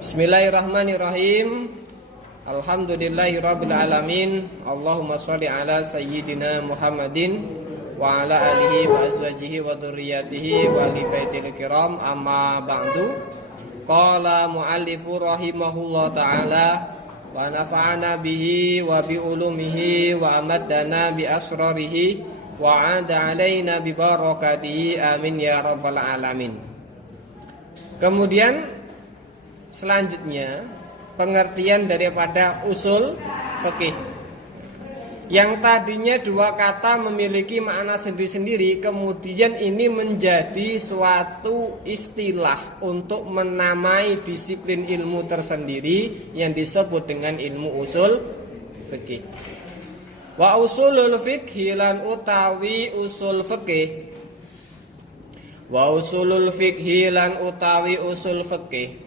Bismillahirrahmanirrahim. Alhamdulillahirabbil alamin. Allahumma shalli ala sayyidina Muhammadin wa ala alihi wa azwajihi wa dzurriyyatihi wa ali baitil kiram. Amma ba'du. Qala muallifu rahimahullah taala wa nafa'ana bihi wa bi ulumihi wa amaddana bi asrarihi wa 'ada alaina bi barakatihi amin ya rabbal alamin. Kemudian selanjutnya pengertian daripada usul fikih. Yang tadinya dua kata memiliki makna sendiri-sendiri, kemudian ini menjadi suatu istilah untuk menamai disiplin ilmu tersendiri yang disebut dengan ilmu usul fikih. Wa usulul fikhi lan utawi usul fikih. Wa usulul fikhi lan utawi usul fikih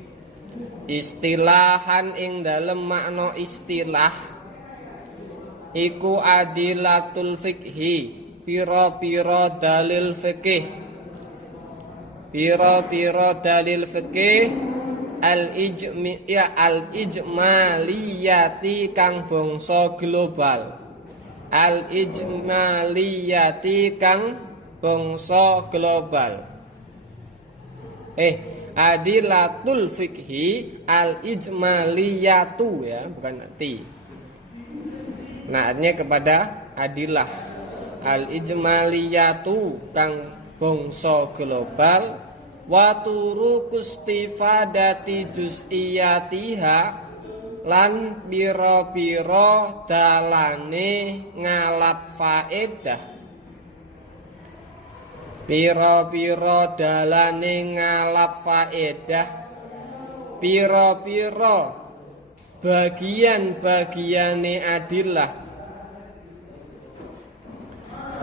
istilahan ing dalem makna istilah iku adilatul fikhi pira-pira dalil fikih. Pira-pira dalil fikih al-ijmaliyati kang bangsa global. Al-ijmaliyati kang bangsa global. Adilatul fikhi al-ijmaliyatu, ya, bukan ti. Nah, artinya kepada adilah. Al-ijmaliyatu kang bangsa global wa turuqus istifadati juz'iyatiha lan pira-pira dalane ngalap faedah. Pira-pira dalane ngalap faedah, pira-pira bagian-bagiane adillah.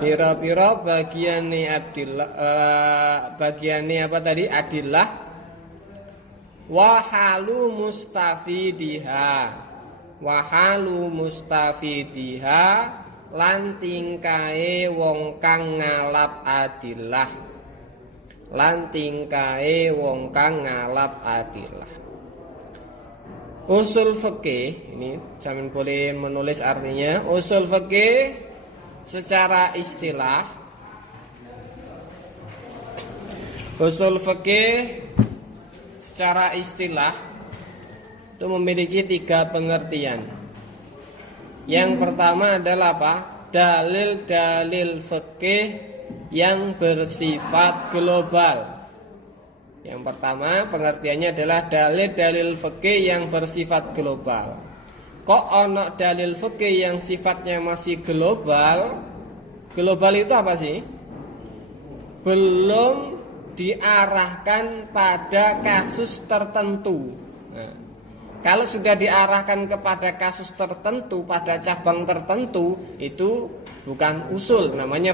Pira-pira bagiane adillah, bagiane apa tadi? Adillah. Wa halu mustafidiha. Wa halu mustafidiha lan tingkae wong kang ngalap adillah. Lan tingkae wong kang ngalap adillah. Usul fikih ini sampean boleh menulis artinya. Usul fikih secara istilah. Usul fikih secara istilah itu memiliki tiga pengertian. Yang pertama adalah apa? Dalil-dalil fikih yang bersifat global. Yang pertama pengertiannya adalah dalil-dalil fikih yang bersifat global. Kok ono dalil fikih yang sifatnya masih global? Global itu apa sih? Belum diarahkan pada kasus tertentu. Nah, kalau sudah diarahkan kepada kasus tertentu, pada cabang tertentu, itu bukan usul, namanya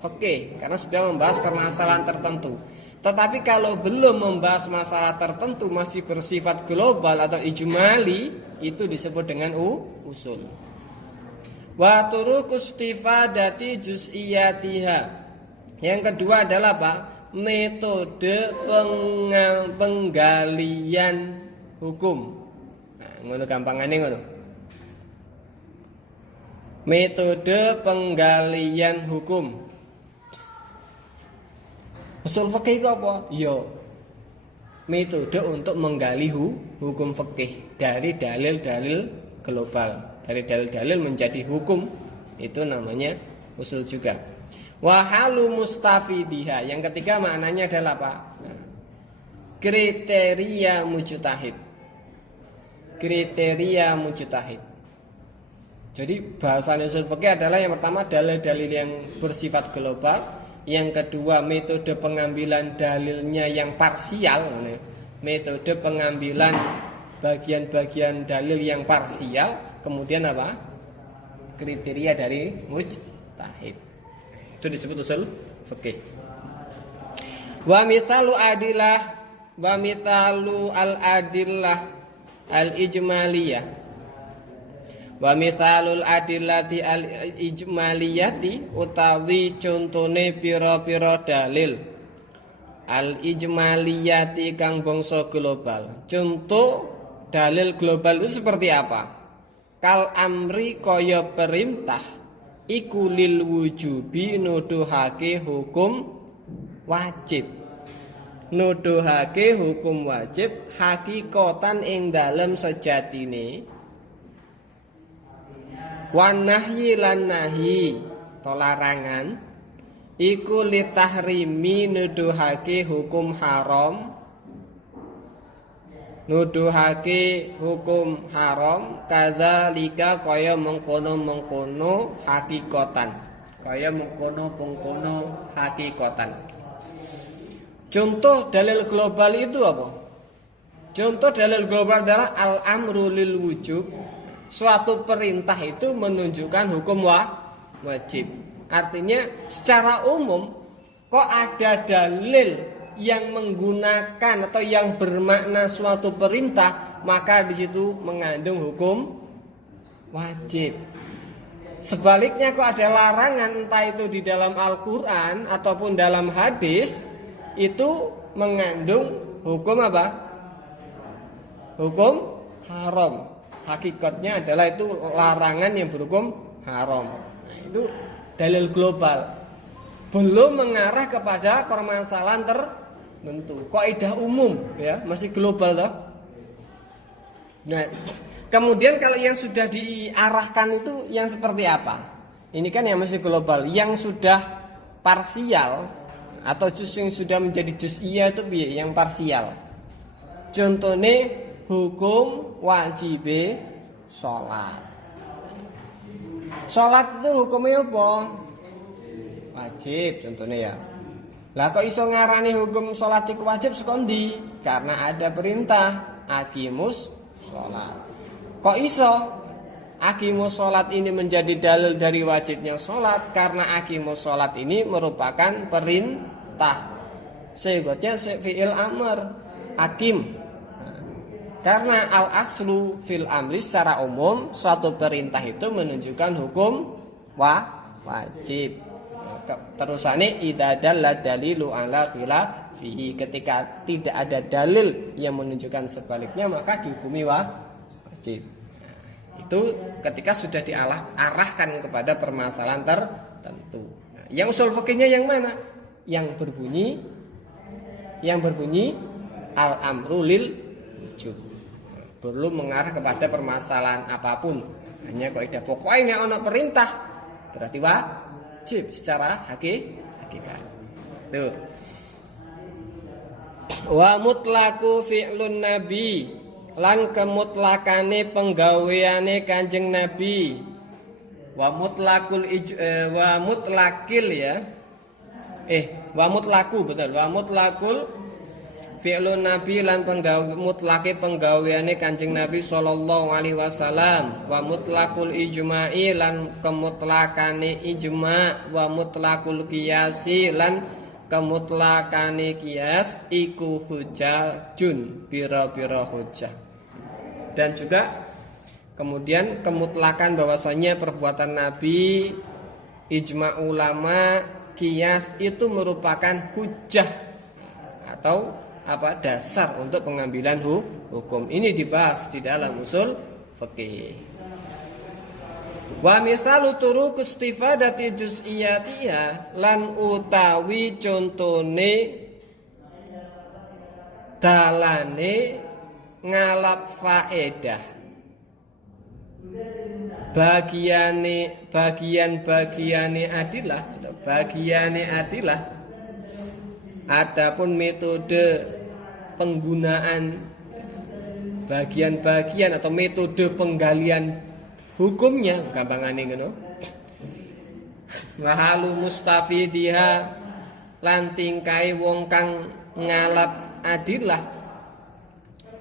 fikih, karena sudah membahas permasalahan tertentu. Tetapi kalau belum membahas masalah tertentu, masih bersifat global atau ijmali, itu disebut dengan usul. Wa turuqus istifadati juz'iyatiha. Yang kedua adalah apa? Metode penggalian hukum. Ngono gampangane ngono. Metode penggalian hukum. Usul fikih itu apa? Ya, metode untuk menggali hukum fikih dari dalil-dalil global, dari dalil-dalil menjadi hukum. Itu namanya usul juga. Wa halu mustafidiha. Yang ketiga maknanya adalah apa? Kriteria mujtahid. Kriteria mujtahid. Jadi bahasan usul fikih adalah yang pertama dalil-dalil yang bersifat global, yang kedua metode pengambilan dalilnya yang parsial, metode pengambilan bagian-bagian dalil yang parsial, kemudian apa? Kriteria dari mujtahid. Itu disebut usul fikih. Wa mithalu adillah wa mithalu al-adillah al-ijmaliyah. Wa mithalul adillati al-ijmaliyati utawi contone pira-pira dalil al ijmaliyati kang bangsa global. Contoh dalil global itu seperti apa? Kal amri kaya perintah iku lil wujubi nuduhake hukum wajib. Nuduhake hukum wajib hakikatan ing dalem sejatine. Wan nahyi lan nahi to larangan iku litahrimi nuduhake hukum haram. Nuduhake hukum haram kadzalika kaya mengkono-mengkono hakikatan. Kaya mengkono-mengkono hakikatan. Contoh dalil global itu apa? Contoh dalil global adalah al-amru lil wujub. Suatu perintah itu menunjukkan hukum wajib. Artinya secara umum kok ada dalil yang menggunakan atau yang bermakna suatu perintah, maka di situ mengandung hukum wajib. Sebaliknya kok ada larangan entah itu di dalam Al-Qur'an ataupun dalam hadis, itu mengandung hukum apa? Hukum haram. Hakikatnya adalah itu larangan yang berhukum haram. Nah, itu dalil global. Belum mengarah kepada permasalahan tertentu. Kaidah umum ya, masih global toh. Nah, kemudian kalau yang sudah diarahkan itu yang seperti apa? Ini kan yang masih global. Yang sudah parsial atau juz yang sudah menjadi juz'iyah itu yang parsial. Contohnya hukum wajib sholat. Sholat itu hukumnya apa? Wajib contohnya ya. Lah kok iso ngarani hukum sholat itu wajib sekondi? Karena ada perintah aqimus sholat. Kok iso aqimus sholat ini menjadi dalil dari wajibnya sholat? Karena aqimus sholat ini merupakan perintah. Sehatnya fi'il amr aqim. Karena al-aslu fil amri secara umum suatu perintah itu menunjukkan hukum wajib. Terusane idza dalla dalilu ala khilafihi, ketika tidak ada dalil yang menunjukkan sebaliknya maka dihukumi wajib. Itu ketika sudah diarahkan kepada permasalahan tertentu. Yang usul fikihnya yang mana? Yang berbunyi al-amru lil wujub. Belum mengarah kepada permasalahan apapun. Hanya kaidah pokoknya ono perintah berarti wajib secara hakikat. Tuh. Wa mutlaqu fi'lun nabi, lan kemutlakane penggaweane Kanjeng Nabi. Wa mutlaqil ya. Wa mutlaqu betul. Wa mutlaqul fi'lun nabi lan mutlake penggaweane Kanjeng Nabi sallallahu alaihi wasallam. Wa mutlaqul ijma'i lan kemutlakane ijma'. Wa mutlaqul qiyasi lan kemutlakane qiyas iku hujjatun pira-pira hujjah. Dan juga kemudian kemutlakan bahwasanya perbuatan Nabi, ijma' ulama, qiyas itu merupakan hujjah atau dasar untuk pengambilan hukum. Ini dibahas di dalam usul fikih. Wa misalu turuq istifadati juz'iyatiyah lan utawi contone dalane ngalap faedah. Bagian-bagiane adilah atau bagiane adilah. Adapun metode penggunaan bagian-bagian atau metode penggalian hukumnya gampangane ngono. Wa halu mustafidiha lan tingkai wong kang ngalap adillah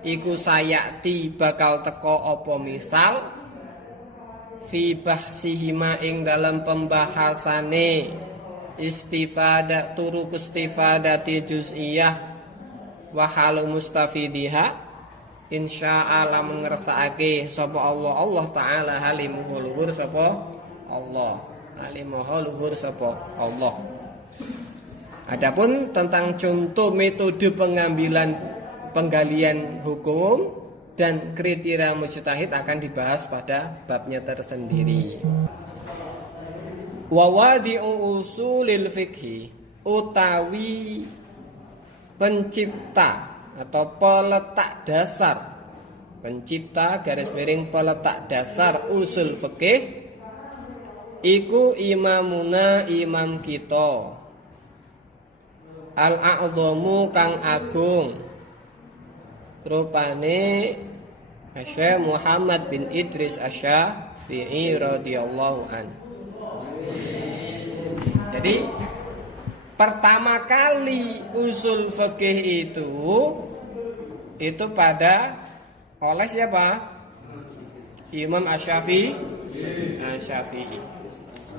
iku sayati bakal teko apa misal fi bahsihima ing dalam pembahasane istifadah turuq istifadati juz'iyah wa halu mustafidiha insyaallah mengersakake sapa Allah taala halimuhu luhur sapa Allah halimuhu luhur sapa Allah. Adapun tentang contoh metode penggalian hukum dan kriteria mujtahid akan dibahas pada babnya tersendiri. Wa wadi'u usulil fikhi, utawi pencipta atau peletak dasar, pencipta garis miring peletak dasar usul fikih iku imamuna, imam kita, al-a'dhamu kang agung, rupane Syekh Muhammad bin Idris Asy-Syafi'i radhiyallahu an. Jadi pertama kali usul fikih itu pada oleh siapa? Imam Asy-Syafi'i.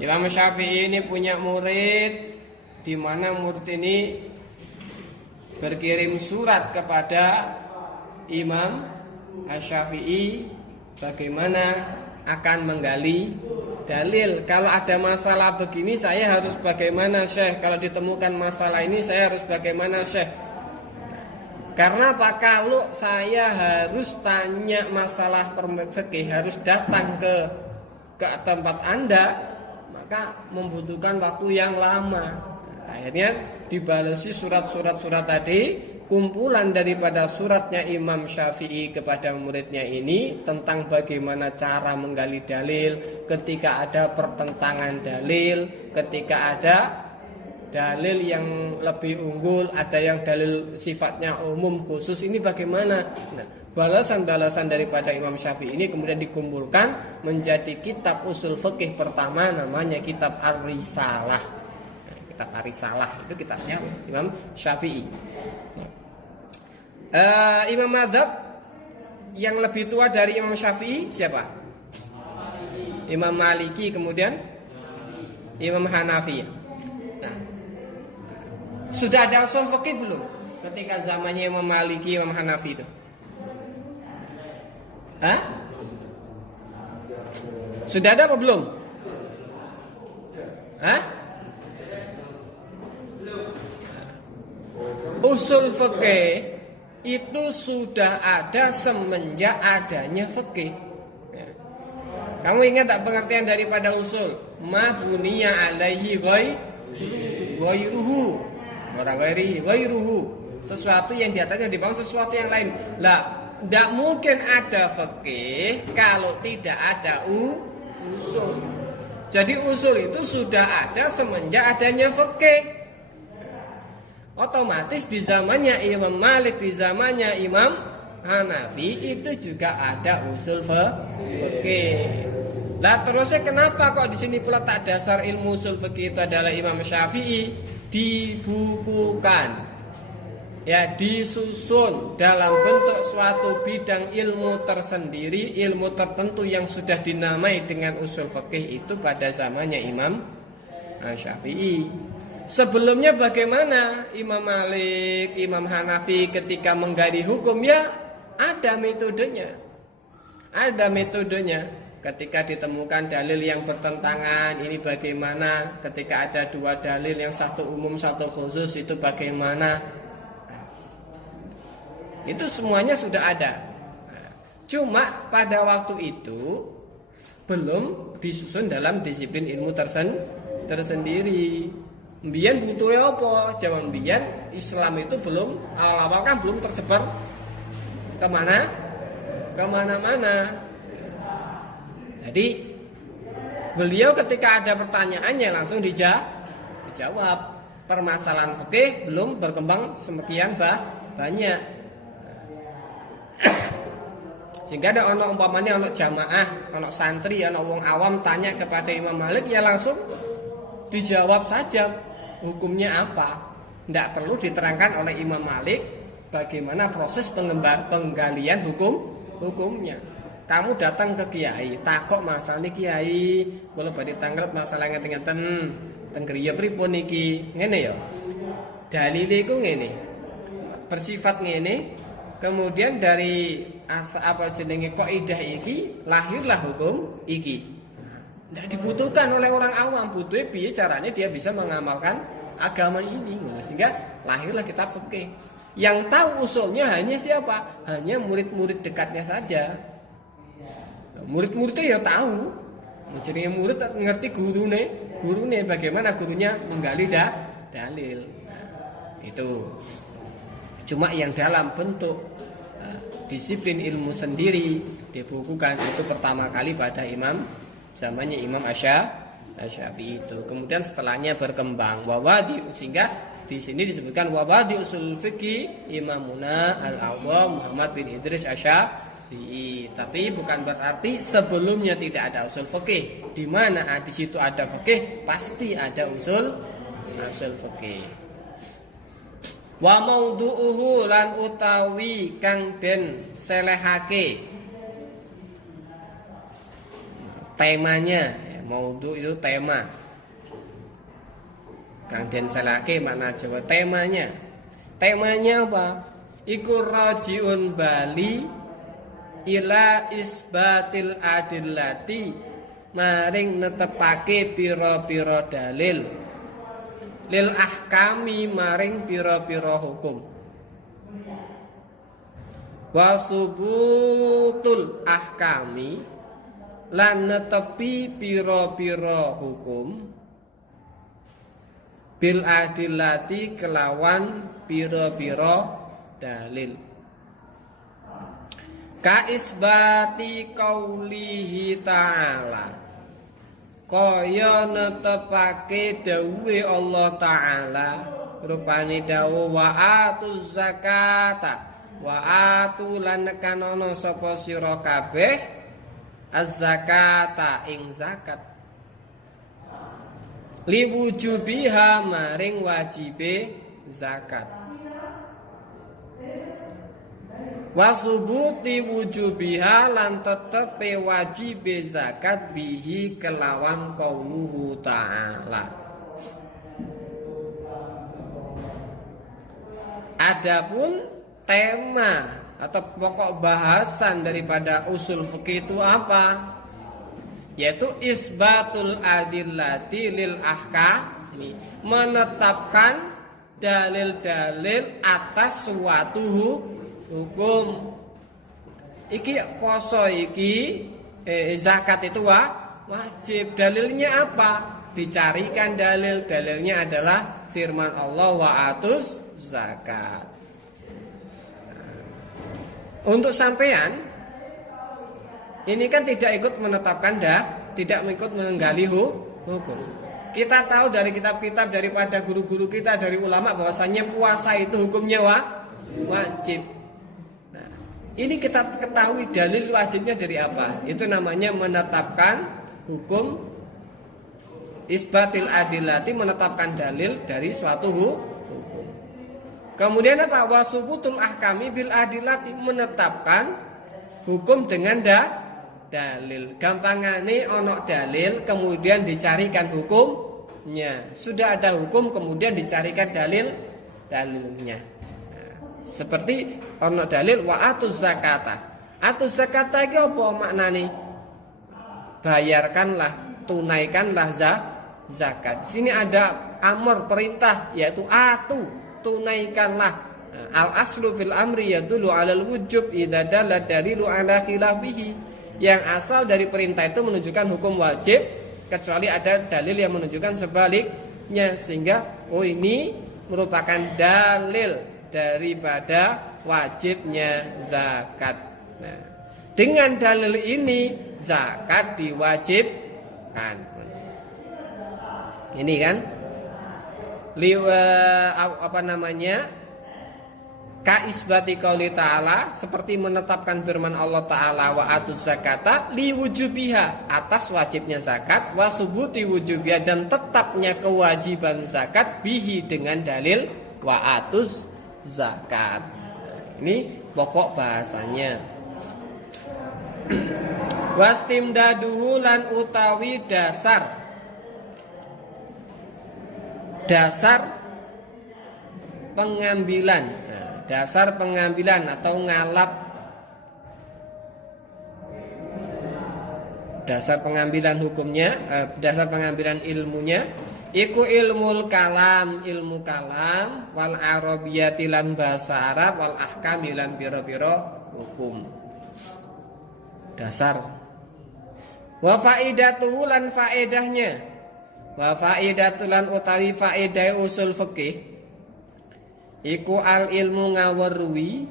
Imam Syafi'i ini punya murid, di mana murid ini berkirim surat kepada Imam Asy-Syafi'i bagaimana akan menggali dalil. Kalau ada masalah begini saya harus bagaimana, Syekh? Kalau ditemukan masalah ini saya harus bagaimana, Syekh? Karena apa? Kalau saya harus tanya masalah fikih, harus datang ke tempat Anda, maka membutuhkan waktu yang lama. Akhirnya dibalesi surat-surat tadi, kumpulan daripada suratnya Imam Syafi'i kepada muridnya ini tentang bagaimana cara menggali dalil ketika ada pertentangan dalil, ketika ada dalil yang lebih unggul, ada yang dalil sifatnya umum khusus, ini bagaimana? Nah, balasan-balasan daripada Imam Syafi'i ini kemudian dikumpulkan menjadi kitab usul fikih pertama, namanya kitab Ar-Risalah. Nah, kitab Ar-Risalah itu kitabnya Imam Syafi'i. Imam Madzhab yang lebih tua dari Imam Syafi'i siapa? Imam Maliki, kemudian Imam Hanafi. Nah, sudah ada usul fikih belum ketika zamannya Imam Maliki, Imam Hanafi itu? Hah? Sudah ada apa belum? Hah? Usul fikih itu sudah ada semenjak adanya fikih. Kamu ingat tak pengertian daripada usul? Ma buniya alaihi ghairuhu. Ora ghairuhu. Sesuatu yang di atasnya dibangun sesuatu yang lain. Lah, tidak mungkin ada fikih kalau tidak ada usul. Jadi usul itu sudah ada semenjak adanya fikih. Otomatis di zamannya Imam Malik, di zamannya Imam Hanafi itu juga ada usul fikih. Lah terusnya kenapa kok di sini peletak dasar ilmu usul fikih itu adalah Imam Syafi'i? Dibukukan, ya, disusun dalam bentuk suatu bidang ilmu tersendiri, ilmu tertentu yang sudah dinamai dengan usul fikih itu pada zamannya Imam Syafi'i. Sebelumnya bagaimana Imam Malik, Imam Hanafi ketika menggali hukum? Ya, ada metodenya. Ada metodenya. Ketika ditemukan dalil yang bertentangan, ini bagaimana? Ketika ada dua dalil, yang satu umum, satu khusus, itu bagaimana? Itu semuanya sudah ada. Cuma pada waktu itu belum disusun dalam disiplin ilmu tersendiri. Mbiyen butuhnya apa? Zaman mbiyen Islam itu belum, awal-awal kan belum tersebar kemana-mana. Jadi beliau ketika ada pertanyaannya langsung dijawab. Permasalahan fikih belum berkembang semakian banyak. Sehingga ada umpamanya jamaah, santri, wong awam tanya kepada Imam Malik, ya langsung dijawab saja hukumnya apa. Tidak perlu diterangkan oleh Imam Malik bagaimana proses penggalian hukumnya. Kamu datang ke kiai, takok masalah kiai, kalau badhe tanglet masalah ngeten-ngeten, teng griya pripun niki? Ngene ya. Dalile iku ngene. Bersifat ngene, kemudian dari kaidah iki lahirlah hukum iki. Tidak dibutuhkan oleh orang awam, butuhnya piye caranya dia bisa mengamalkan agama ini. Sehingga lahirlah kitab fikih. Yang tahu usulnya hanya siapa? Hanya murid-murid dekatnya saja. Murid-muridnya ya tahu. Jadi murid ngerti gurune bagaimana gurunya menggali dalil. Nah, itu. Cuma yang dalam bentuk disiplin ilmu sendiri dibukukan itu pertama kali pada zamannya Imam Asy-Syafi'i itu. Kemudian setelahnya berkembang sehingga di sini disebutkan wabadi usul fikih Imamuna Al-A'dham Muhammad bin Idris Asy-Syafi'i. Tapi bukan berarti sebelumnya tidak ada usul fikih. Di mana di situ ada fikih, pasti ada usul fikih. Wa maudhu'uhu lan utawi kang den selehake. Temanya, maudhu itu tema. Kang den selehake makna Jawa temanya. Temanya apa? Iku rajiun bali ila isbatil adillati maring netepake pira-pira dalil lil ahkami maring pira-pira hukum wa subutul ahkami lan netepi pira-pira hukum bil adillati kelawan pira-pira dalil ka isbati qaulihi ta'ala kaya netepake dawuhe Allah taala rupane dawuh wa atuz zakata wa atu lan nekanono sapa sira kabeh az-zakata ing zakat liwujubiha maring wajibe zakat wasubuti wujubiha lan tetepe wajibe zakat bihi kelawan qauluhu ta'ala. Adapun tema atau pokok bahasan daripada usul fikih itu apa? Yaitu isbatul adillati lil ahkami, menetapkan dalil-dalil atas suatu hukum. Iki poso iki zakat itu wajib. Dalilnya apa? Dicarikan dalilnya adalah firman Allah wa atuz zakat. Untuk sampean ini kan tidak ikut menetapkan tidak ikut menggali hukum. Kita tahu dari kitab-kitab daripada guru-guru kita dari ulama bahwasanya puasa itu hukumnya wajib. Nah, ini kita ketahui dalil wajibnya dari apa? Itu namanya menetapkan hukum isbatil adillati, menetapkan dalil dari suatu hukum. Kemudian apa? Wasubutul ahkami bil adillati, menetapkan hukum dengan dalil. Gampangane ono dalil kemudian dicarikan hukumnya. Sudah ada hukum kemudian dicarikan dalilnya. Seperti ono dalil wa atuz zakata. Atuz zakata iki apa maknane? Bayarkanlah, tunaikanlah zakat. Di sini ada amar perintah yaitu tunaikanlah. Al aslu fil amri yadullu 'alal wujub idza dalla dalilu 'ala khilafihi. Yang asal dari perintah itu menunjukkan hukum wajib kecuali ada dalil yang menunjukkan sebaliknya, sehingga ini merupakan dalil daripada wajibnya zakat. Nah, dengan dalil ini zakat diwajibkan. Ini kan ka isbati qauli ta'ala, seperti menetapkan firman Allah Ta'ala wa atuz zakata liwujubiha, atas wajibnya zakat, wa subuti wujubiha, dan tetapnya kewajiban zakat bihi, dengan dalil wa atuz zakat. Ini pokok bahasanya. Wastimdaduhu lan utawi dasar pengambilan, dasar pengambilan atau ngalap, dasar pengambilan hukumnya, dasar pengambilan ilmunya Iku ilmu kalam wal arabiyyati lan bahasa Arab wal ahkami lan pira-pira hukum. Dasar. Wa faidatuhu lan faedahnya. Wa faidatul lan utawi faedah usul fikih. Iku al ilmu ngawerwi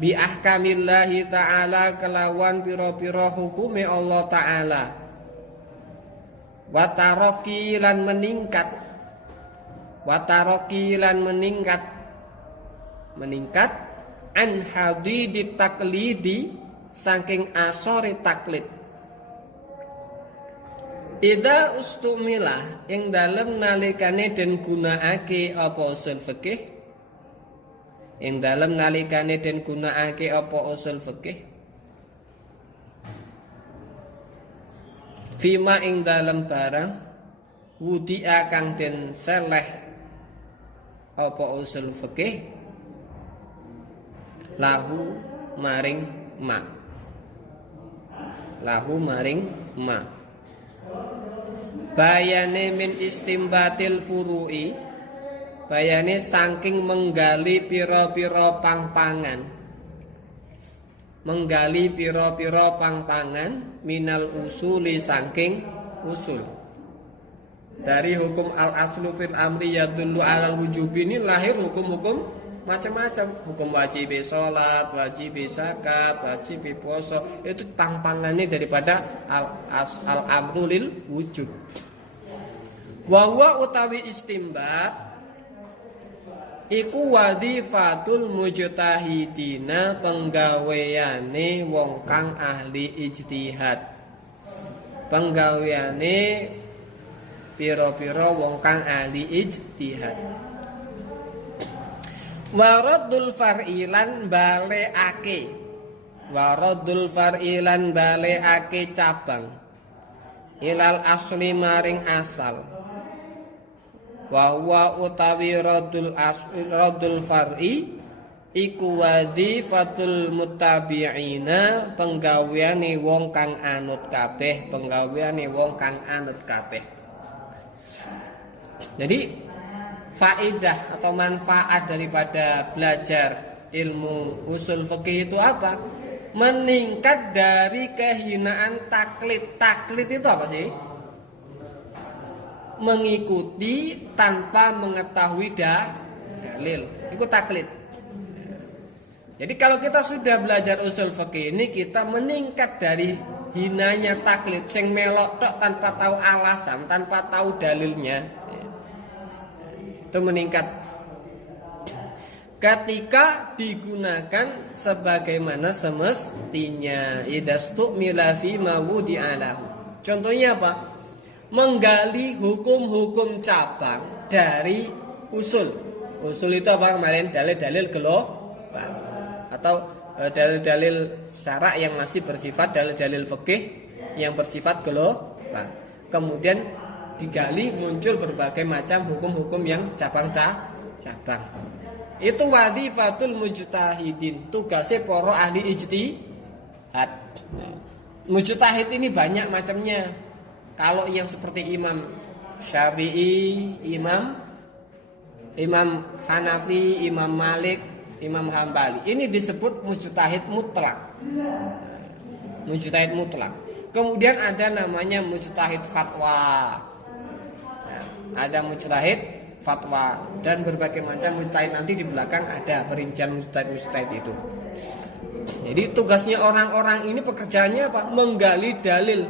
bi ahkamillahi ta'ala kelawan pira-pira hukume Allah Ta'ala. Wataroki lan meningkat an hadidi taklidi saking asore taklid. Idza ustumila ing dalem nalikane den gunakake apa usul fikih Fima ing dalem barang wudi'a kang den seleh apa usul fikih lahu maring ma bayane min istimbatil furu'i bayane saking menggali pira-pira pangpangan minal usuli saking usul. Dari hukum al aslu fil amri yadullu alal wujubi ini lahir hukum-hukum macam-macam. Hukum wajib sholat, wajib zakat, wajib puasa. Itu pangpangannya daripada al amru lil wujub. Wa huwa utawi istimbat iku wadhifatul mujtahidina penggaweane wong kang ahli ijtihad. Penggaweane pira-pira wong kang ahli ijtihad. Waradul far'ilan baleake cabang ilal asli maring asal. Wa huwa utawi radul far'i iku wadhifatul muttabi'ina penggaweane wong kang anut kabeh. Jadi faedah atau manfaat daripada belajar ilmu usul fikih itu apa? Meningkat dari kehinaan taklid. Taklid itu apa sih? Mengikuti tanpa mengetahui dalil. Itu taklid. Jadi kalau kita sudah belajar usul fikih ini, kita meningkat dari hinanya taklid sing melok tok tanpa tahu alasan, tanpa tahu dalilnya. Itu meningkat ketika digunakan sebagaimana semestinya. Idastu'mila fi ma wudi'alahu. Contohnya apa? Menggali hukum-hukum cabang dari usul. Usul itu apa kemarin? Dalil-dalil global atau dalil-dalil syara' yang masih bersifat dalil-dalil fikih yang bersifat global. Kemudian digali muncul berbagai macam hukum-hukum yang cabang-cabang. Itu wadhifatul mujtahidin, tugasnya para ahli ijtihad. Mujtahid ini banyak macamnya. Kalau yang seperti Imam Syafi'i, Imam Hanafi, Imam Malik, Imam Hambali, ini disebut mujtahid mutlak. Mujtahid mutlak. Kemudian ada namanya mujtahid fatwa. Ada mujtahid fatwa dan berbagai macam mujtahid, nanti di belakang ada perincian mujtahid itu. Jadi tugasnya orang-orang ini pekerjaannya apa? Menggali dalil.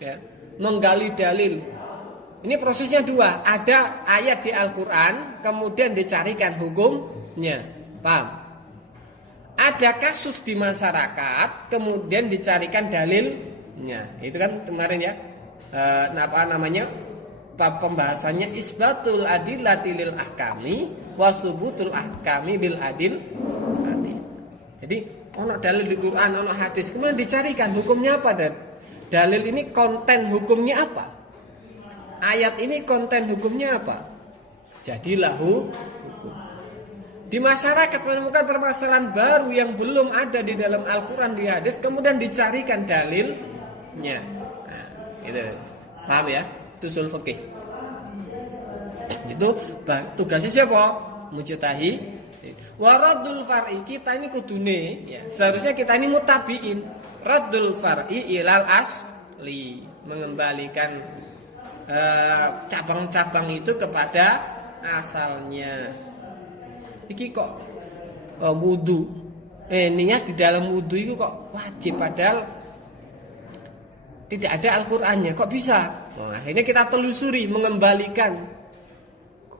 Ya. Menggali dalil. Ini prosesnya dua. Ada ayat di Al-Quran, kemudian dicarikan hukumnya. Paham? Ada kasus di masyarakat, kemudian dicarikan dalilnya. Itu kan kemarin ya. Apa namanya? Pembahasannya isbatul adillati lil ahkami wasubutul ahkami lil adil. Jadi ono dalil di Quran, ono hadis, kemudian dicarikan hukumnya apa, dan dalil ini konten hukumnya apa? Ayat ini konten hukumnya apa? Jadilah hukum. Di masyarakat menemukan permasalahan baru yang belum ada di dalam Al-Quran, di hadis, kemudian dicarikan dalilnya. Nah, itu. Paham ya? usul fikih. Itu tugasnya siapa? Mujtahid. Waradul far'i, kita ini kudune ya. Seharusnya kita ini mutabiin. Raddul far'i ilal asli, mengembalikan cabang-cabang itu kepada asalnya. Iki kok wudu. Niat di dalam wudu itu kok wajib padahal tidak ada Al-Qur'annya. Kok bisa? Akhirnya kita telusuri, mengembalikan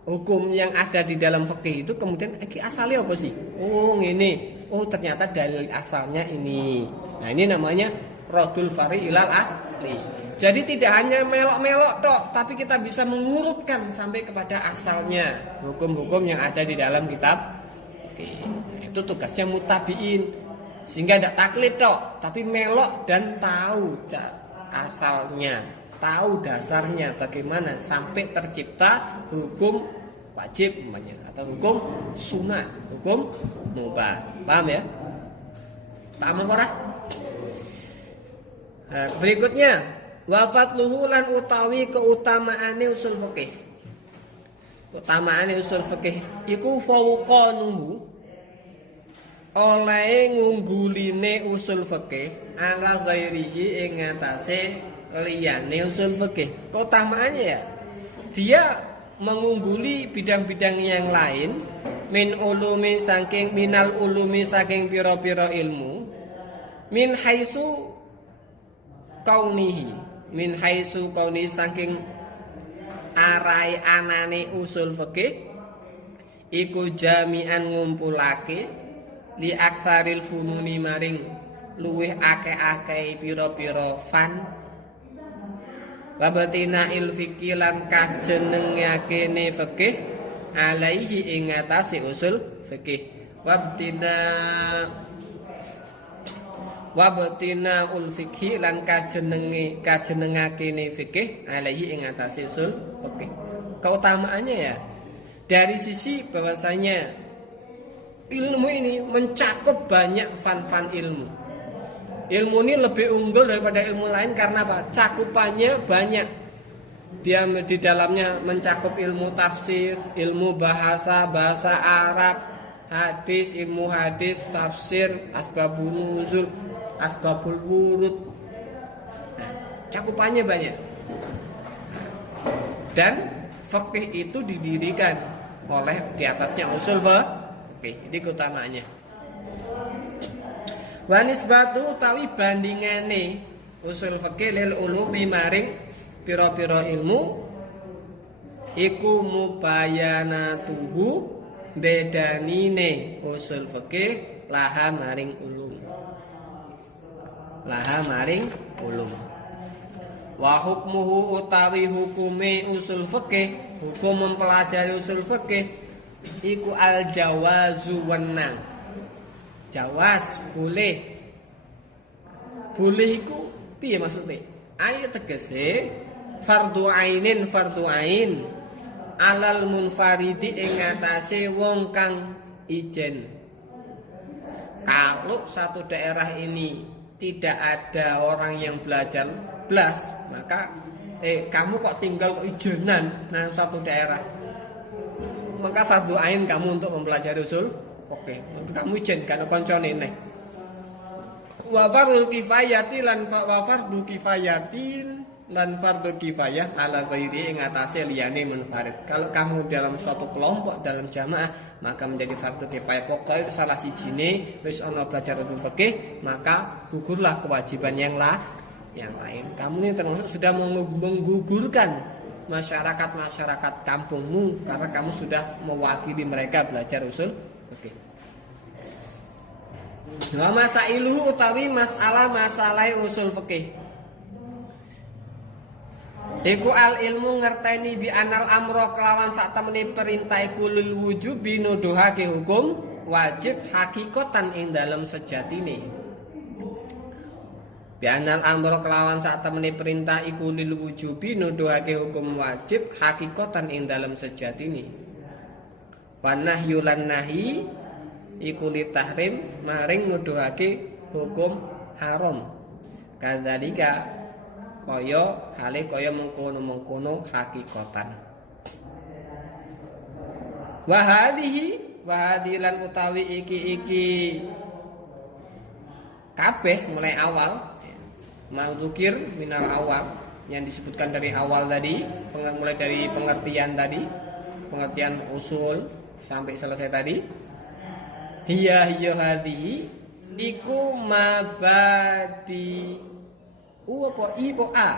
hukum yang ada di dalam fikih itu, kemudian asalnya apa sih? Oh ini, ternyata dalil asalnya ini. Nah ini namanya radul fari ilal asli. Jadi tidak hanya melok-melok tok, tapi kita bisa mengurutkan sampai kepada asalnya hukum-hukum yang ada di dalam kitab fikih. Itu tugasnya mutabiin, sehingga tidak taklid tok, tapi melok dan tahu asalnya, tahu dasarnya bagaimana sampai tercipta hukum wajib atau hukum sunnah, hukum mubah. Paham ya? Paham apa? Nah, berikutnya wafatluhu lan utawi keutamaane usul fikih. Utamaane usul fikih iku fauqanuhu, oleh ngungguline usul fikih ala ghairihi ing atase liyane usul fikih. Keutamaannya ya, dia mengungguli bidang-bidang yang lain minal ulumi saking pira-pira ilmu min haitsu kaunihi saking arai anane usul fikih iku jami'an ngumpulake li aktsaril fununi maring luwih akeh-akeh pira-pira fan wabatina ilfikih lan kajenengake fikih alaihi ing atase usul fikih wabatina ulfikih lan kajenengake fikih alaihi ing atase usul fikih. Keutamaannya ya dari sisi bahwasanya ilmu ini mencakup banyak fan-fan ilmu. Ilmu ini lebih unggul daripada ilmu lain karena apa? Cakupannya banyak. Dia di dalamnya mencakup ilmu tafsir, ilmu bahasa Arab, hadis, ilmu hadis, tafsir, asbabun nuzul, asbabul wurud. Nah, cakupannya banyak. Dan fikih itu didirikan oleh di atasnya usul fikih. Ini keutamaannya. Wa nisbatu utawi bandingane usul fikih lil ulumi maring pira-pira ilmu iku mubayanatuhu bedanine usul fikih laha maring ulum wa hukmuhu utawi hukume usul fikih, hukum mempelajari usul fikih iku al jawazu wenang. Jawas boleh iku piye maksudnya? Ayo tegese fardu ain alal munfaridi ing atase wong kang ijen. Kalau satu daerah ini tidak ada orang yang belajar belas, maka kamu kok tinggal kok ijenan nah satu daerah, maka fardu ain kamu untuk mempelajari usul. Oke, untuk kamu ijen kan koncone neh. Wa fardhu kifayatin lan fardhu kifayah ala ghairi ing atase liyane munfarid. Kalau kamu dalam suatu kelompok dalam jamaah maka menjadi fardhu kifayah. Pokoke salah sijine wis ana belajar usul fikih, maka gugurlah kewajiban yang lain. Kamu ini termasuk sudah menggugurkan masyarakat kampungmu karena kamu sudah mewakili mereka belajar usul fikih. Wa masailu utawi masalah usul fikih iku al ilmu ngerteni bi anal amro kelawan sak temene perintah iku lil wujubi nuduhake hukum wajib hakikatan ing dalem sejatine. Bi anal amro kelawan sak temene perintah iku lil wujubi nuduhake hukum wajib hakikatan ing dalem sejatine. Wa nahyu lan nahi iku li tahrim maring nuduhake hukum haram. Kadzalika kaya mengkono hakikatan. Wahadihi lan utawi iki kabeh mulai awal maudzukir minal awal yang disebutkan dari awal tadi, mulai dari pengertian usul sampai selesai tadi. Hiya hadihi iku mabadi apa i po a.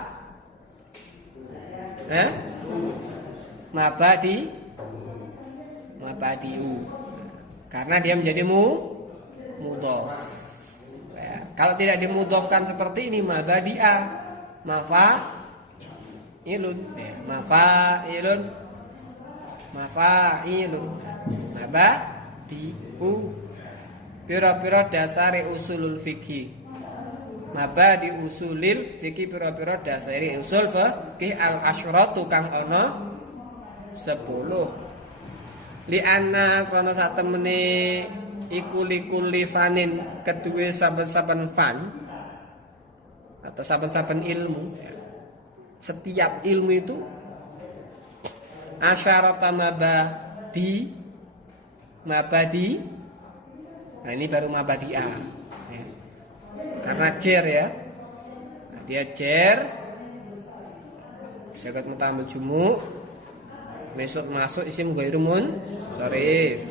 Mabadiu. Karena dia menjadi mudhof. Ya, kalau tidak dimudhofkan seperti ini mabadi'a, mafa'ilun, mafa'ilun. Mabadi'u. Pira-pira dasare usulul fikih. Mabadi usulil fikih pira-pira dasare usul fikih al-asyratu kang ana 10. Li'anna krana satemene iku likulli fanin kedue saben-saben fan atau saben-saben ilmu. Setiap ilmu itu asyarata mabadi. Nah ini baru mabadi'a. Karena jer ya. Nah, dia jer bisa mutamil jumu. Masuk isim ghairu munsharif.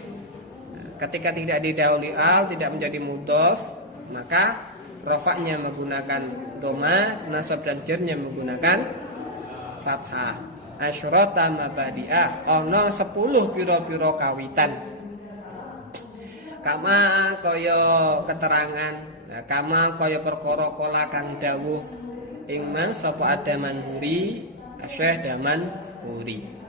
Ketika tidak didahului al, tidak menjadi mudhof, maka rafa'nya menggunakan dhamma, nasab dan jarnya menggunakan fathah. Asyrata mabadi'ah, ana 10 pira-pira kawitan. Kama kaya keterangan, kama kaya perkara kala kang dawuh ing man sapa Adaman Huri, Syekh Daman Huri.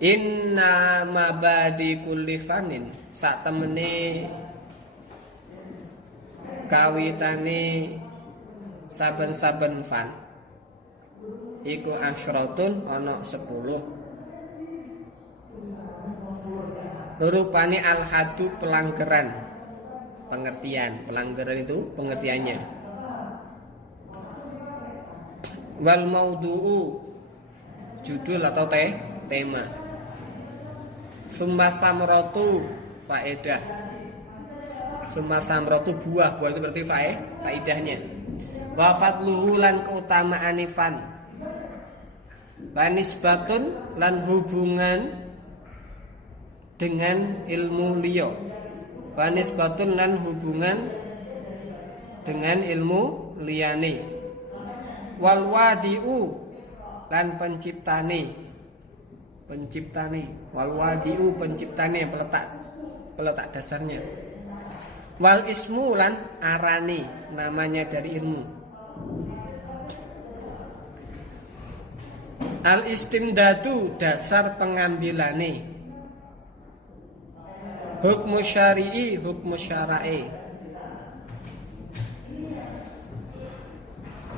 Inna mabadi kulli fanin sak temene kawitane saben-saben fan iku asyratun ana 10. Rupane al-hadu pelanggaran. Pelanggaran itu pengertiannya. Wal maudu'u judul atau tema. Summa samratu faedah. Summa samratu buah itu berarti faedahnya. Wa fadluhu lan keutamaane fan. Wa nisbatun lan hubungan dengan ilmu liya. Wa nisbatun lan hubungan dengan ilmu liyane. Wal wadi'u lan penciptane wal wadi'u penciptane peletak dasarnya. Wal ismu lan arane namanya dari ilmu. Al istimdadu dasar pengambilane. Hukmu syari'i hukmu syara'i.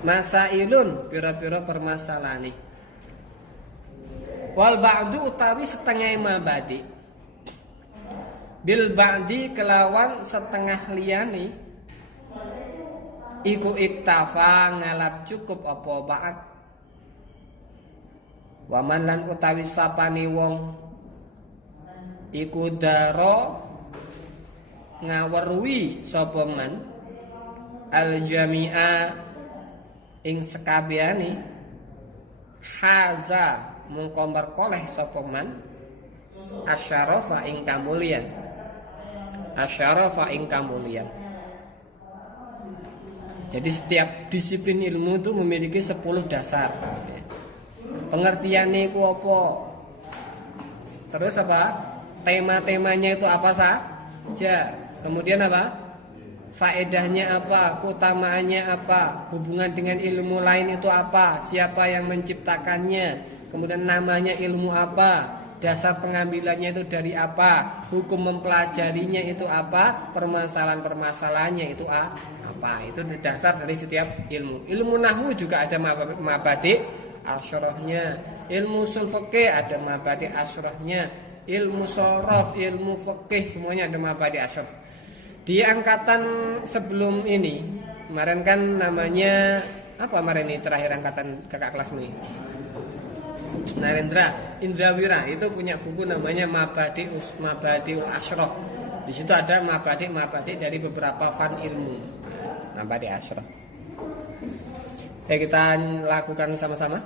Masailun pira-pira permasalahane. Wal ba'du utawi setengah mabadi. Bil ba'di kelawan setengah liyane iku iktafa ngalap cukup apa ba'd. Waman lan utawi sapane wong iku daro ngaweruhi sapa man al jami'a ing sekabehane haza mungko berkoleh sapa man asyarafa ing kamulyan. Jadi setiap disiplin ilmu itu memiliki 10 dasar. Pengertiannya itu apa? Terus apa? Tema-temanya itu apa saja? Kemudian apa? Faedahnya apa? Keutamaannya apa? Hubungan dengan ilmu lain itu apa? Siapa yang menciptakannya? Kemudian namanya ilmu apa? Dasar pengambilannya itu dari apa? Hukum mempelajarinya itu apa? Permasalahan-permasalahannya itu apa? Itu dasar dari setiap ilmu. Ilmu nahwu juga ada mabadi asyrohnya. Ilmu ushul fikih ada mabadi asyrohnya. Ilmu shorof, ilmu fikih semuanya ada mabadi asyroh. Di angkatan sebelum ini, kemarin kan namanya Apa kemarin ini terakhir angkatan kakak kelasmu ini? Narendra Indrawira itu punya buku namanya Mabadiul Asyrah. Di situ ada mabadi dari beberapa fan ilmu. Mabadi Asyrah. Ya, kita lakukan sama-sama.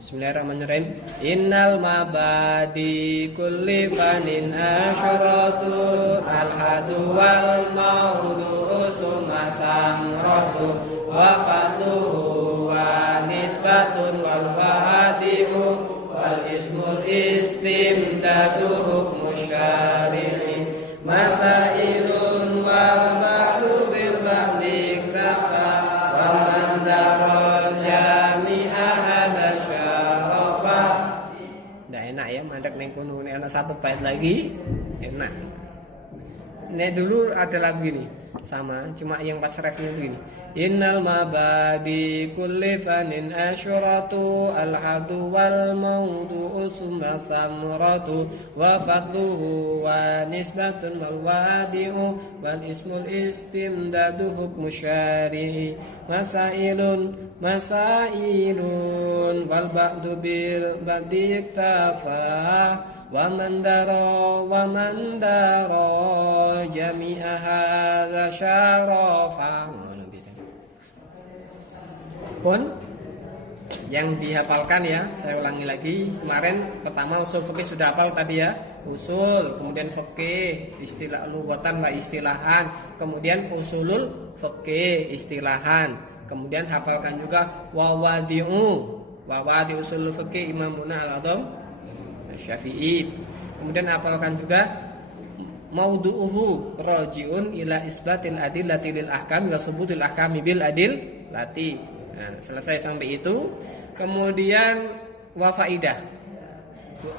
Bismillahirrahmanirrahim. Innal mabadi kulli fanin asyratu al-hadu wal maudu summa samratu wa fatuhu wa nisbatun wal wahadihu wal ismul istimdadu hukmu syari'i masailun wal ba'du bil ba'di krafa wa man darul jami'a hadza syarafa. Nggak enak ya mandek neng kuno ini anak satu bait lagi enak. Ini dulu ada lagu ini sama, cuma yang pas refnya itu gini. Innal mabadi kulli fanin asyratu al-hadu wal maudu summa samratu wa fadluhu wa nisbatun wal wadi'u wal ismul istimdadu hukmu syari'i masailun wal ba'du bil ba'di iktafa wa man dara jami'a hadza syarafa. Pun yang dihafalkan ya, saya ulangi lagi. Kemarin pertama usul fikih sudah hafal tadi ya, usul, kemudian fikih, istilah lughatan wa istilahan, kemudian usulul fikih istilahan, kemudian hafalkan juga wawadi usulul fikih Imam Buna al-Adham Syafi'i. Kemudian hafalkan juga maudu'uhu raji'un ila isbatil adillati lil ahkam wa subutil ahkami bil adil lati. Nah, selesai sampai itu, kemudian wafaidah.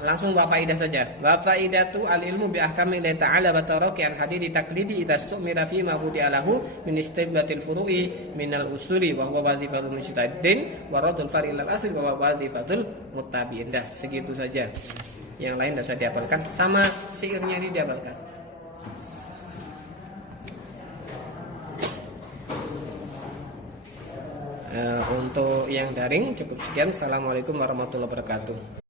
Langsung wafaidah saja. Wafaidah tu al ilmu bi ahkami Allah Ta'ala wa taraki an hadidi taklidi idza sumira fi ma budi alahu min istibdatil furu'i minal usuli wa huwa wazifatul mujtahidin wa radul fari ilal asli wa huwa wazifatul muttabi'in. Dah segitu saja. Yang lain tidak usah dihafalkan, sama syairnya ini dihafalkan. Untuk yang daring cukup sekian. Assalamualaikum warahmatullahi wabarakatuh.